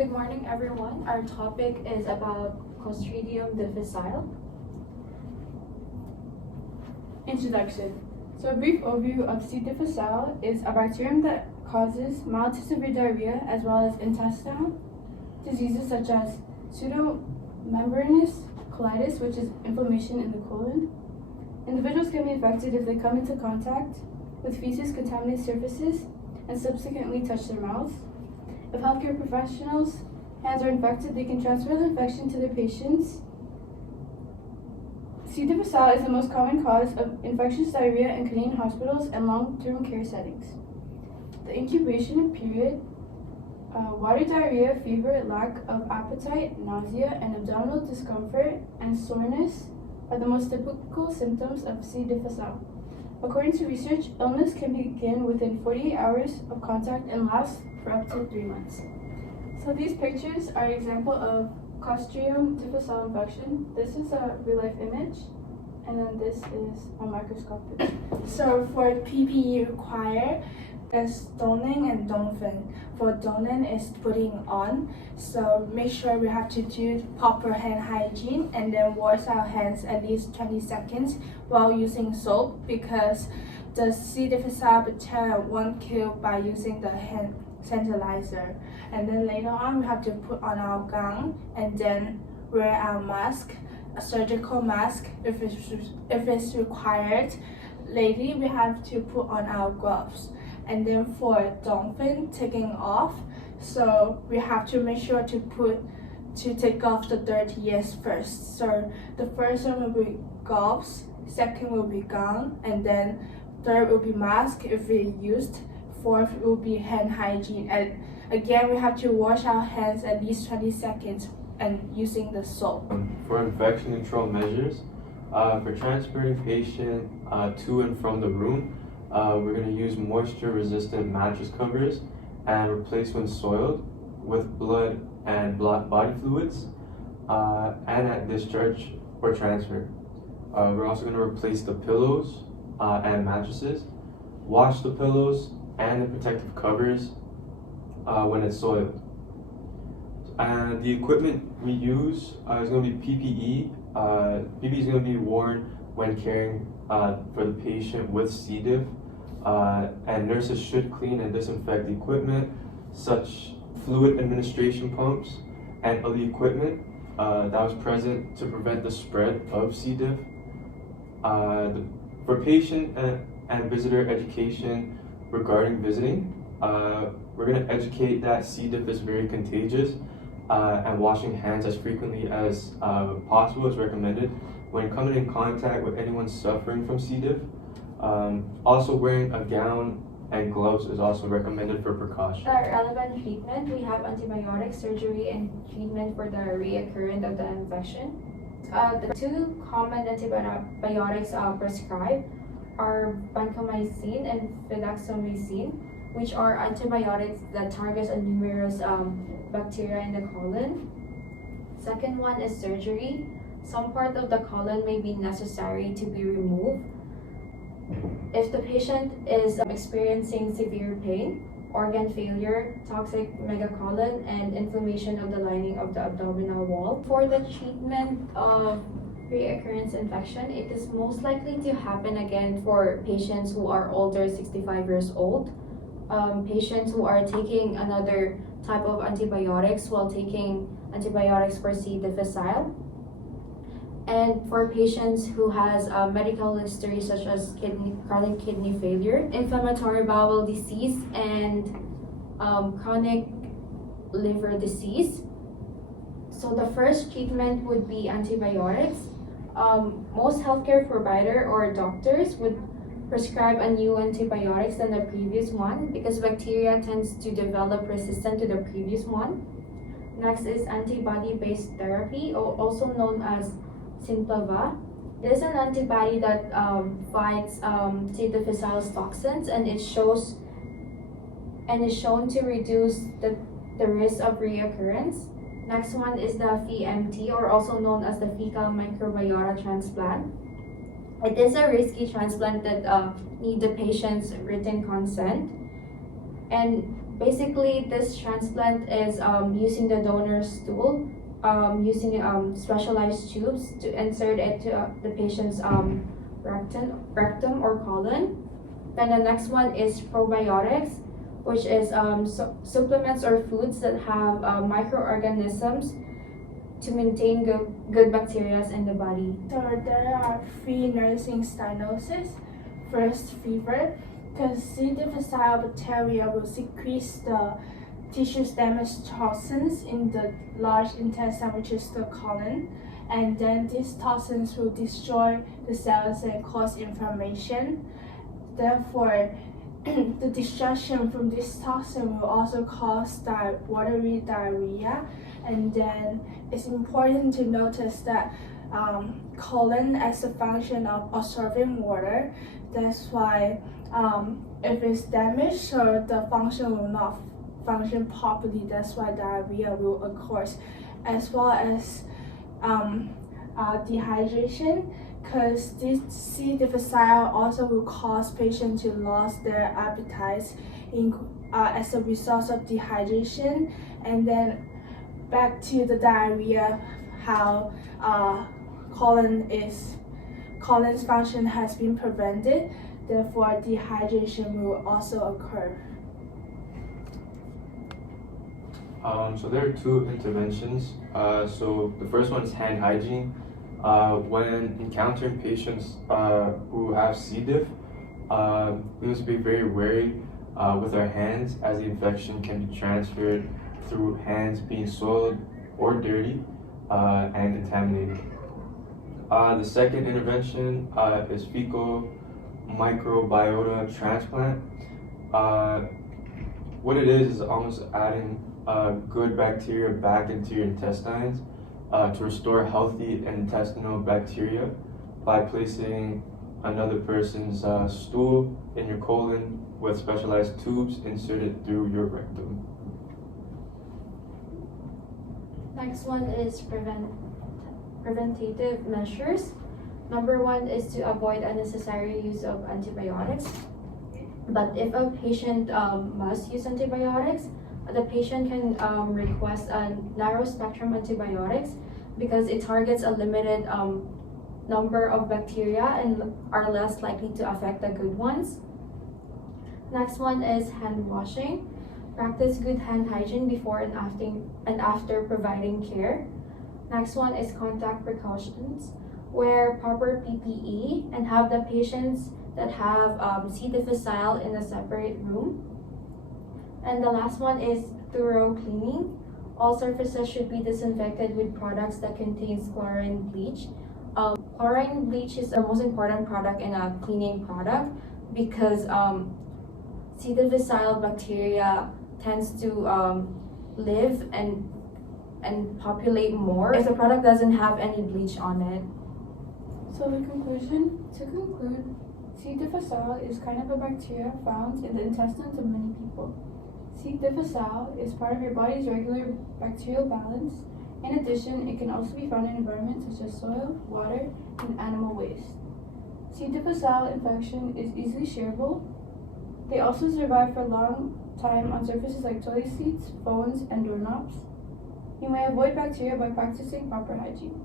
Good morning, everyone. Our topic is about Clostridium difficile. Introduction. So a brief overview of C. difficile is a bacterium that causes mild to severe diarrhea as well as intestinal diseases such as pseudomembranous colitis, which is inflammation in the colon. Individuals can be infected if they come into contact with feces, contaminated surfaces, and subsequently touch their mouths. If healthcare professionals' hands are infected, they can transfer the infection to their patients. C. difficile is the most common cause of infectious diarrhea in Canadian hospitals and long-term care settings. The incubation period, water diarrhea, fever, lack of appetite, nausea, and abdominal discomfort and soreness are the most typical symptoms of C. difficile. According to research, illness can begin within 48 hours of contact and last for up to 3 months. So these pictures are an example of Clostridium difficile infection. This is a real-life image, and then this is a microscopic. So for PPE required, there's donning and donfin. For donning is putting on, so make sure we have to do proper hand hygiene and then wash our hands at least 20 seconds while using soap, because the C. difficile bacteria won't kill by using the hand sanitizer. And then later on we have to put on our gown and then wear our mask, a surgical mask if it's required. Later we have to put on our gloves. And then for donfin, taking off, so we have to make sure to take off the dirtiest first. So the first one will be gloves, second will be gown, and then third will be mask if we used, fourth will be hand hygiene. And again, we have to wash our hands at least 20 seconds and using the soap. For infection control measures, for transporting patient to and from the room, we're going to use moisture-resistant mattress covers and replace when soiled with blood and body fluids, and at discharge or transfer. We're also going to replace the pillows and mattresses, wash the pillows and the protective covers when it's soiled. And the equipment we use is going to be PPE. PPE is going to be worn when caring for the patient with C. diff. And nurses should clean and disinfect the equipment, such fluid administration pumps and other equipment that was present to prevent the spread of C. diff. For patient and visitor education regarding visiting, we're going to educate that C. diff is very contagious, and washing hands as frequently as possible is recommended when coming in contact with anyone suffering from C. diff. Also, wearing a gown and gloves is also recommended for precaution. Our relevant treatment, we have antibiotic surgery and treatment for the reoccurrence of the infection. The two common antibiotics prescribed are vancomycin and fidaxomicin, which are antibiotics that target a numerous bacteria in the colon. Second one is surgery. Some part of the colon may be necessary to be removed if the patient is experiencing severe pain, organ failure, toxic megacolon, and inflammation of the lining of the abdominal wall. For the treatment of reoccurrence infection, it is most likely to happen again for patients who are older 65 years old, patients who are taking another type of antibiotics while taking antibiotics for C. difficile, and for patients who has a medical history such as chronic kidney failure, inflammatory bowel disease, and chronic liver disease. So the first treatment would be antibiotics. Most healthcare provider or doctors would prescribe a new antibiotics than the previous one because bacteria tends to develop resistant to the previous one. Next is antibody-based therapy, also known as Simplava. It is an antibody that fights C. difficile toxins, and is shown to reduce the risk of reoccurrence. Next one is the FEMT, or also known as the fecal microbiota transplant. It is a risky transplant that need the patient's written consent, and Basically, this transplant is using the donor's stool, using specialized tubes to insert it to the patient's rectum or colon. Then the next one is probiotics, which is supplements or foods that have microorganisms to maintain good bacteria in the body. So there are 3 nursing diagnoses. First, fever, because C. difficile bacteria will secrete the tissue damage toxins in the large intestine, which is the colon, and then these toxins will destroy the cells and cause inflammation. Therefore, the destruction from this toxin will also cause watery diarrhea. And then it's important to notice that colon as a function of absorbing water. That's why if it's damaged, so the function will not function properly. That's why diarrhea will occur, as well as dehydration, because this C. difficile also will cause patients to lose their appetites as a result of dehydration. And then back to the diarrhea, how colon's function has been prevented, therefore dehydration will also occur. So there are 2 interventions. So the first one is hand hygiene. When encountering patients who have C. diff, we must be very wary with our hands, as the infection can be transferred through hands being soiled or dirty and contaminated. The second intervention is fecal microbiota transplant. What it is almost adding good bacteria back into your intestines to restore healthy intestinal bacteria by placing another person's stool in your colon with specialized tubes inserted through your rectum. Next one is preventative measures. Number 1 is to avoid unnecessary use of antibiotics. But if a patient must use antibiotics, the patient can request a narrow spectrum antibiotics because it targets a limited number of bacteria and are less likely to affect the good ones. Next one is hand washing. Practice good hand hygiene before and after providing care. Next one is contact precautions. Wear proper PPE and have the patients that have C. difficile in a separate room. And the last one is thorough cleaning. All surfaces should be disinfected with products that contains chlorine bleach. Chlorine bleach is the most important product in a cleaning product because C. difficile bacteria tends to live and populate more if the product doesn't have any bleach on it. So to conclude, C. difficile is kind of a bacteria found in the intestines of many people. C. difficile is part of your body's regular bacterial balance. In addition, it can also be found in environments such as soil, water, and animal waste. C. difficile infection is easily shareable. They also survive for a long time on surfaces like toilet seats, phones, and doorknobs. You may avoid bacteria by practicing proper hygiene.